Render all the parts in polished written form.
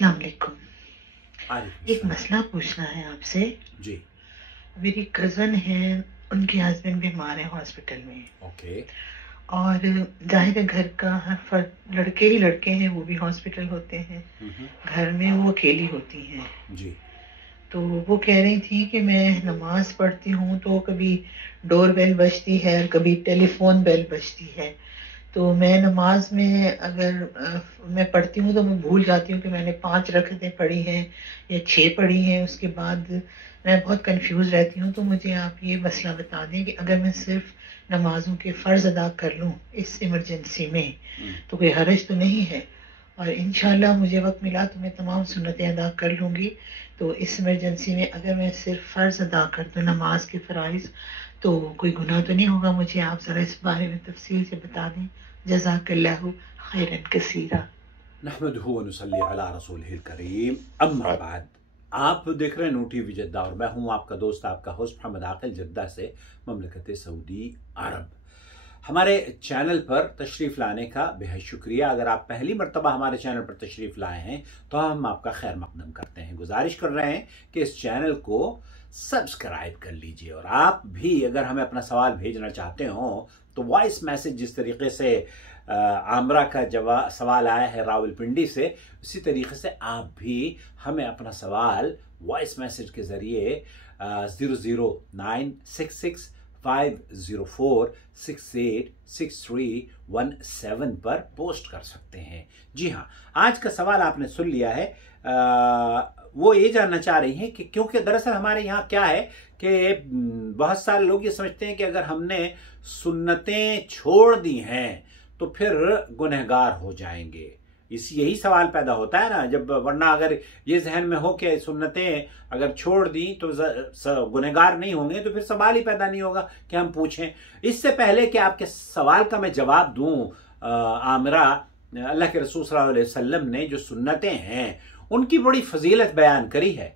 السلام علیکم. ایک السلام. مسئلہ پوچھنا ہے آپ سے. جی. میری کزن ہے، ان کے ہسبینڈ بیمار ہیں ہاسپٹل میں، اوکے. اور ظاہر ہے گھر کا ہر فرد، لڑکے ہی لڑکے ہیں، وہ بھی ہاسپٹل ہوتے ہیں، گھر میں وہ اکیلی ہوتی ہیں. جی. تو وہ کہہ رہی تھی کہ میں نماز پڑھتی ہوں تو کبھی ڈور بیل بجتی ہے، کبھی ٹیلی فون بیل بجتی ہے. تو میں نماز میں اگر میں پڑھتی ہوں تو میں بھول جاتی ہوں کہ میں نے 5 رکعتیں پڑھی ہیں یا 6 پڑھی ہیں. اس کے بعد میں بہت کنفیوز رہتی ہوں. تو مجھے آپ یہ مسئلہ بتا دیں کہ اگر میں صرف نمازوں کے فرض ادا کر لوں اس ایمرجنسی میں تو کوئی حرج تو نہیں ہے، اور انشاءاللہ مجھے وقت ملا تو میں تمام سنتیں ادا کر لوں گی. تو اس ایمرجنسی میں اگر میں صرف فرض ادا کر دوں نماز کے فرائض تو کوئی گناہ تو نہیں ہوگا؟ مجھے آپ ذرا اس بارے میں تفصیل سے بتا دیں. جزاک اللہ خیرن کثیرہ. نحمدہ ونصلی علی رسولہ الکریم. اما بعد. آپ دیکھ رہے ہیں نو ٹی وی جدہ، اور میں ہوں آپ کا دوست، آپ کا ہوسٹ محمد عاقل، جدہ سے، مملکت سعودی عرب. ہمارے چینل پر تشریف لانے کا بے حد شکریہ. اگر آپ پہلی مرتبہ ہمارے چینل پر تشریف لائے ہیں تو ہم آپ کا خیر مقدم کرتے ہیں. گزارش کر رہے ہیں کہ اس چینل کو سبسکرائب کر لیجئے، اور آپ بھی اگر ہمیں اپنا سوال بھیجنا چاہتے ہوں تو وائس میسج، جس طریقے سے عامرہ کا سوال آیا ہے راول پنڈی سے، اسی طریقے سے آپ بھی ہمیں اپنا سوال وائس میسج کے ذریعے 0096650468631 پر پوسٹ کر سکتے ہیں. جی ہاں، آج کا سوال آپ نے سن لیا ہے. وہ یہ جاننا چاہ رہی ہیں کہ کیونکہ دراصل ہمارے یہاں کیا ہے کہ بہت سارے لوگ یہ سمجھتے ہیں کہ اگر ہم نے سنتیں چھوڑ دی ہیں تو پھر گنہگار ہو جائیں گے. یہی سوال پیدا ہوتا ہے نا جب، ورنہ اگر یہ ذہن میں ہو کہ سنتیں اگر چھوڑ دیں تو گنہگار نہیں ہوں گے تو پھر سوال ہی پیدا نہیں ہوگا کہ ہم پوچھیں. اس سے پہلے کہ آپ کے سوال کا میں جواب دوں، عامرہ، اللہ کے رسول صلی اللہ علیہ وسلم نے جو سنتیں ہیں ان کی بڑی فضیلت بیان کری ہے.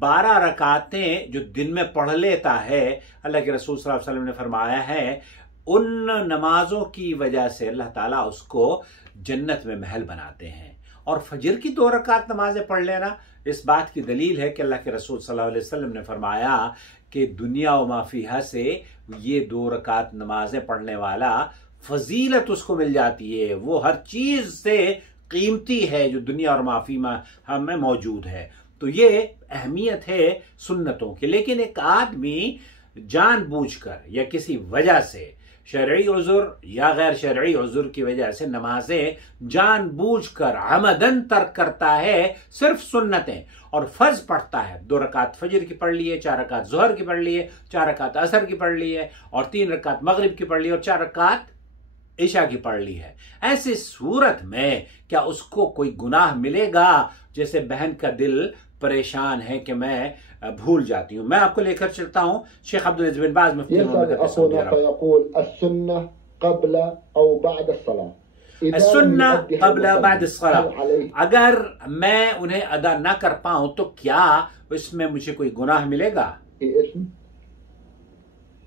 12 رکعتیں جو دن میں پڑھ لیتا ہے، اللہ کے رسول صلی اللہ علیہ وسلم نے فرمایا ہے، ان نمازوں کی وجہ سے اللہ تعالیٰ اس کو جنت میں محل بناتے ہیں. اور فجر کی 2 رکعت نمازیں پڑھ لینا اس بات کی دلیل ہے کہ اللہ کے رسول صلی اللہ علیہ وسلم نے فرمایا کہ دنیا و ما فیہا سے یہ 2 رکعت نمازیں پڑھنے والا فضیلت اس کو مل جاتی ہے. وہ ہر چیز سے قیمتی ہے جو دنیا اور ما فیہا میں موجود ہے. تو یہ اہمیت ہے سنتوں کی. لیکن ایک آدمی جان بوجھ کر یا کسی وجہ سے، شرعی عذر یا غیر شرعی عذر کی وجہ سے، نمازیں جان بوجھ کر عمدن ترک کرتا ہے، صرف سنتیں، اور فرض پڑھتا ہے. 2 رکعت فجر کی پڑھ لی ہے، 4 رکعت ظہر کی پڑھ لی ہے، 4 رکعت عصر کی پڑھ لی ہے، اور 3 رکعت مغرب کی پڑھ لی ہے، اور 4 رکعت عشاء کی پڑھ لی ہے. ایسی صورت میں کیا اس کو کوئی گناہ ملے گا؟ جیسے بہن کا دل پریشان ہے کہ میں بھول جاتی ہوں. میں آپ کو لے کر چلتا ہوں شیخ عبدالعزیز بن باز مفتی مملکت سعودی عرب. فيقول السنة قبل أو بعد الصلاة. السنہ قبل بعد الصلاة. اگر میں انہیں ادا نہ کر پاؤں تو کیا اس میں مجھے کوئی گناہ ملے گا؟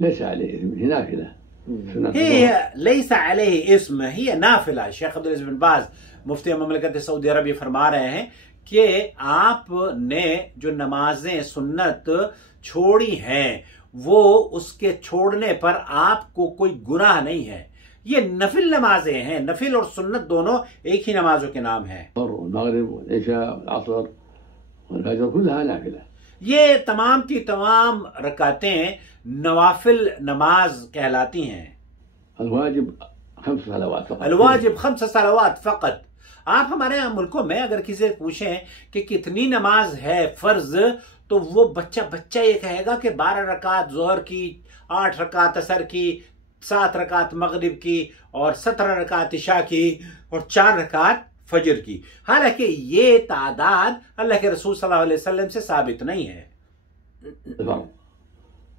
ليس عليه اسم، هي نافلة. هي ليس عليه اسم، هي نافلہ. شیخ عبدالعزیز بن باز مفتی مملکت سعودی عرب یہ فرما رہے ہیں کہ آپ نے جو نمازیں سنت چھوڑی ہیں وہ اس کے چھوڑنے پر آپ کو کوئی گناہ نہیں ہے. یہ نفل نمازیں ہیں، نفل اور سنت دونوں ایک ہی نمازوں کے نام ہیں. المغرب والعشاء والعصر والفجر كلها نافلة. یہ تمام کی تمام رکعتیں نوافل نماز کہلاتی ہیں. الواجب 5 صلوات فقط. الواجب 5 صلوات فقط. آپ ہمارے یہاں ملکوں میں اگر کسی سے پوچھیں کہ کتنی نماز ہے فرض، تو وہ بچہ یہ کہے گا کہ 12 رکعت ظہر کی، 8 رکعت عصر کی، 7 رکعت مغرب کی، اور 17 رکعت عشاء کی، اور 4 رکعت فجر کی. حالانکہ یہ تعداد اللہ کے رسول صلی اللہ علیہ وسلم سے ثابت نہیں ہے.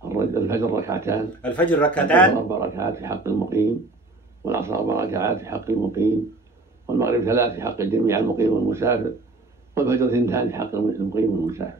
الفجر ركعتان. الفجر ركعتان. 4 ركعات في حق المقيم، والعصر 4 ركعات في حق المقيم، والمغرب 3 في حق الجميع المقيم والمسافر، والفجر 2 في حق المقيم والمسافر.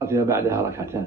بعدها ركعتان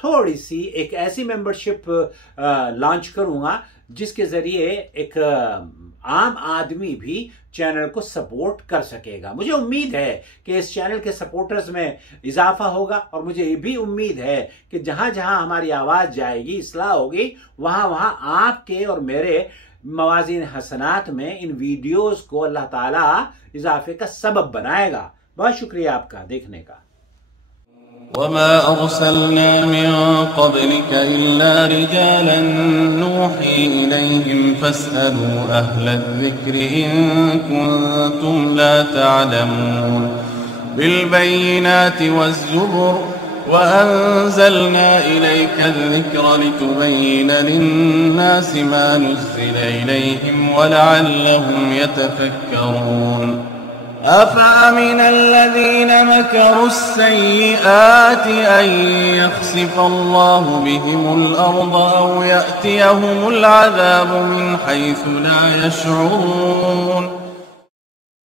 تھوڑی سی ایک ایسی ممبرشپ لانچ کروں گا جس کے ذریعے ایک عام آدمی بھی چینل کو سپورٹ کر سکے گا. مجھے امید ہے کہ اس چینل کے سپورٹرز میں اضافہ ہوگا اور مجھے یہ بھی امید ہے کہ جہاں جہاں ہماری آواز جائے گی، اصلاح ہوگی، وہاں وہاں آپ کے اور میرے موازین حسنات میں ان ویڈیوز کو اللہ تعالیٰ اضافے کا سبب بنائے گا. بہت شکریہ آپ کا دیکھنے کا. وما أرسلنا من قبلك إلا رجالا نوحي إليهم فاسألوا أهل الذكر إن كنتم لا تعلمون. بالبينات والزبر وأنزلنا إليك الذكر لتبين للناس ما نزل إليهم ولعلهم يتفكرون. أفأمن الذين مكروا السيئات أن يخسف الله بهم الأرض أو يأتيهم العذاب من حيث لا يشعرون.